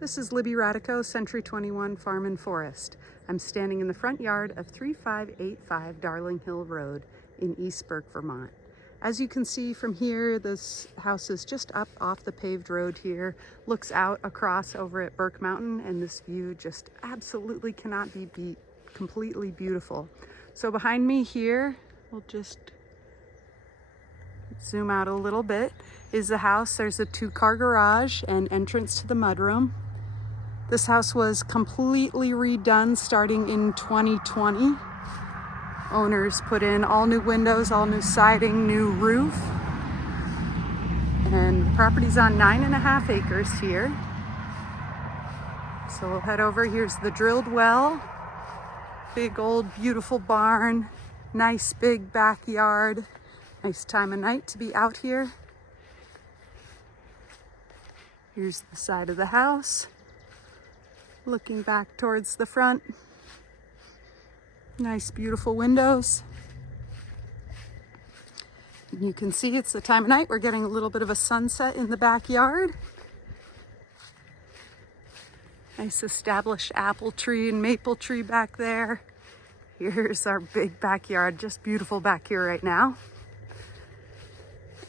This is Libby Ratico, Century 21 Farm and Forest. I'm standing in the front yard of 3585 Darling Hill Road in East Burke, Vermont. As you can see from here, this house is just up off the paved road here, looks out across over at Burke Mountain, and this view just absolutely cannot be beat. Completely beautiful. So behind me here, we'll just zoom out a little bit, is the house. There's a 2-car garage and entrance to the mudroom. This house was completely redone starting in 2020. Owners put in all new windows, all new siding, new roof. And the property's on 9.5 acres here. So we'll head over. Here's the drilled well. Big old beautiful barn. Nice big backyard. Nice time of night to be out here. Here's the side of the house. Looking back towards the front. Nice, beautiful windows. And you can see it's the time of night. We're getting a little bit of a sunset in the backyard. Nice established apple tree and maple tree back there. Here's our big backyard, just beautiful back here right now.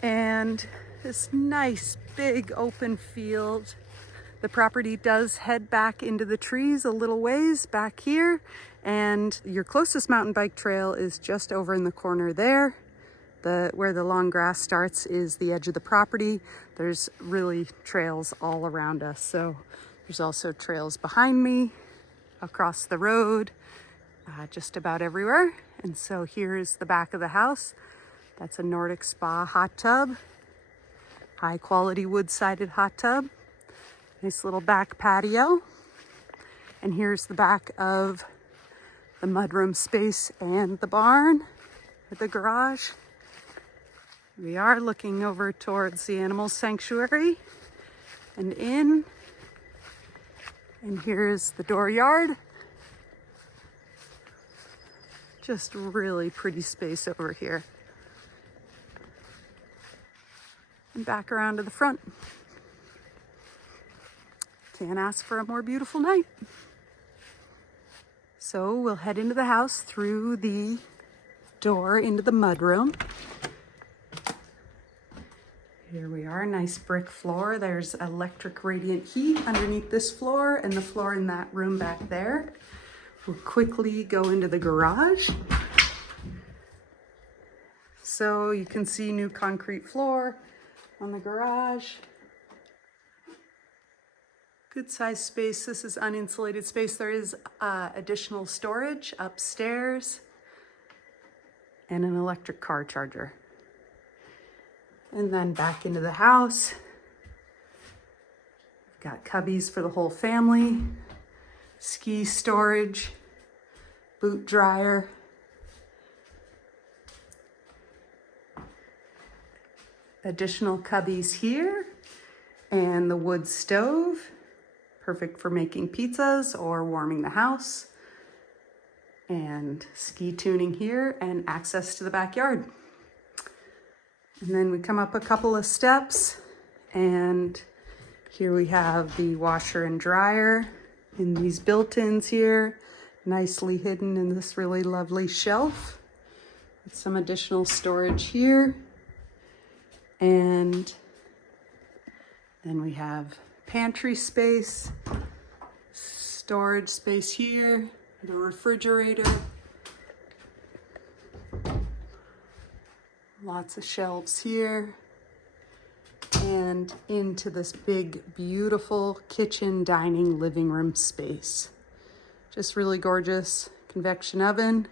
And this nice big open field. The property does head back into the trees a little ways back here, and your closest mountain bike trail is just over in the corner there. Where the long grass starts is the edge of the property. There's really trails all around us. So there's also trails behind me, across the road, just about everywhere. And so here's the back of the house. That's a Nordic spa hot tub, high quality wood-sided hot tub. Nice little back patio. And here's the back of the mudroom space and the barn, or the garage. We are looking over towards the animal sanctuary and in. And here's the dooryard. Just really pretty space over here. And back around to the front. Can't ask for a more beautiful night. So we'll head into the house through the door into the mudroom. Here we are, nice brick floor. There's electric radiant heat underneath this floor and the floor in that room back there. We'll quickly go into the garage. So you can see new concrete floor on the garage. Good size space. This is uninsulated space. There is additional storage upstairs and an electric car charger. And then back into the house. We've got cubbies for the whole family, ski storage, boot dryer. Additional cubbies here, and the wood stove. Perfect for making pizzas or warming the house. And ski tuning here and access to the backyard. And then we come up a couple of steps and here we have the washer and dryer in these built-ins here, nicely hidden in this really lovely shelf. With some additional storage here. And then we have pantry space, storage space here, the refrigerator, lots of shelves here, and into this big, beautiful kitchen, dining, living room space. Just really gorgeous. Convection oven,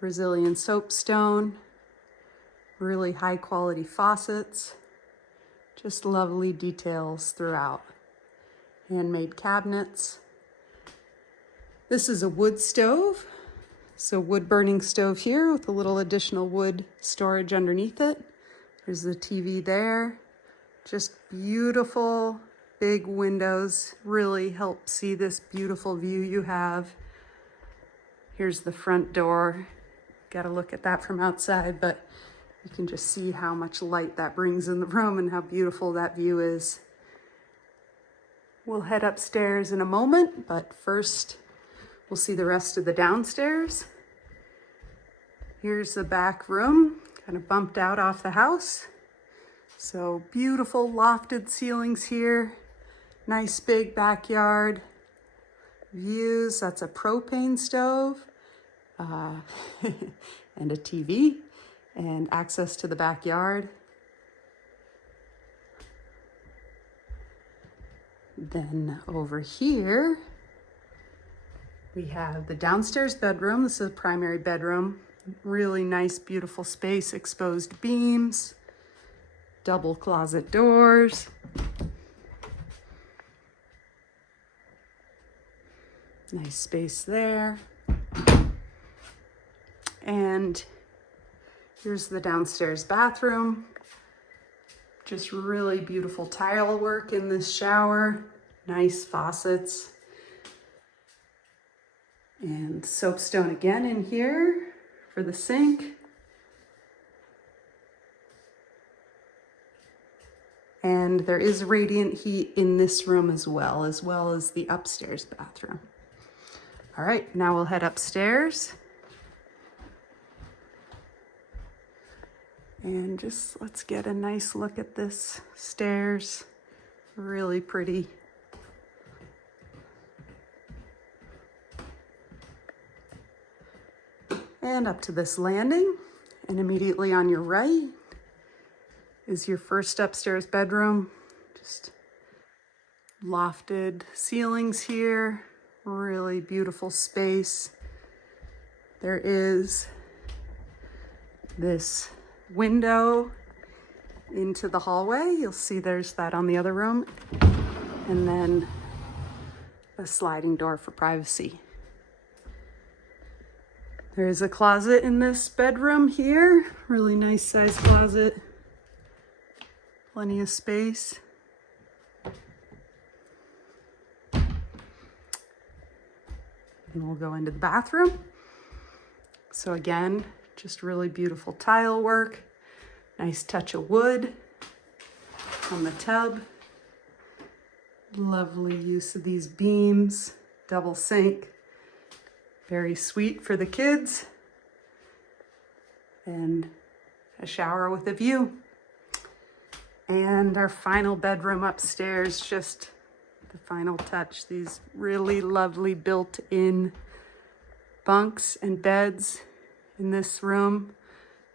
Brazilian soapstone, really high quality faucets. Just lovely details throughout. Handmade cabinets. This is a wood stove. So wood burning stove here with a little additional wood storage underneath it. There's the TV there. Just beautiful big windows. Really help see this beautiful view you have. Here's the front door. Got to look at that from outside, but you can just see how much light that brings in the room and how beautiful that view is. We'll head upstairs in a moment, but first we'll see the rest of the downstairs. Here's the back room, kind of bumped out off the house. So beautiful lofted ceilings here. Nice big backyard. Views, that's a propane stove and a TV and access to the backyard. Then over here, we have the downstairs bedroom. This is a primary bedroom. Really nice, beautiful space, exposed beams, double closet doors. Nice space there. And here's the downstairs bathroom. Just really beautiful tile work in this shower. Nice faucets. And soapstone again in here for the sink. And there is radiant heat in this room as well as the upstairs bathroom. All right, now we'll head upstairs. And just let's get a nice look at this stairs. Really pretty. And up to this landing, and immediately on your right is your first upstairs bedroom. Just lofted ceilings here, really beautiful space. There is this window into the hallway. You'll see there's that on the other room. And then a sliding door for privacy. There is a closet in this bedroom here. Really nice sized closet. Plenty of space. And we'll go into the bathroom. So again, just really beautiful tile work. Nice touch of wood on the tub. Lovely use of these beams. Double sink. Very sweet for the kids. And a shower with a view. And our final bedroom upstairs, just the final touch. These really lovely built-in bunks and beds in this room.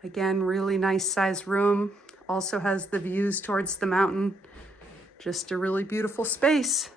Again, really nice sized room. Also has the views towards the mountain. Just a really beautiful space.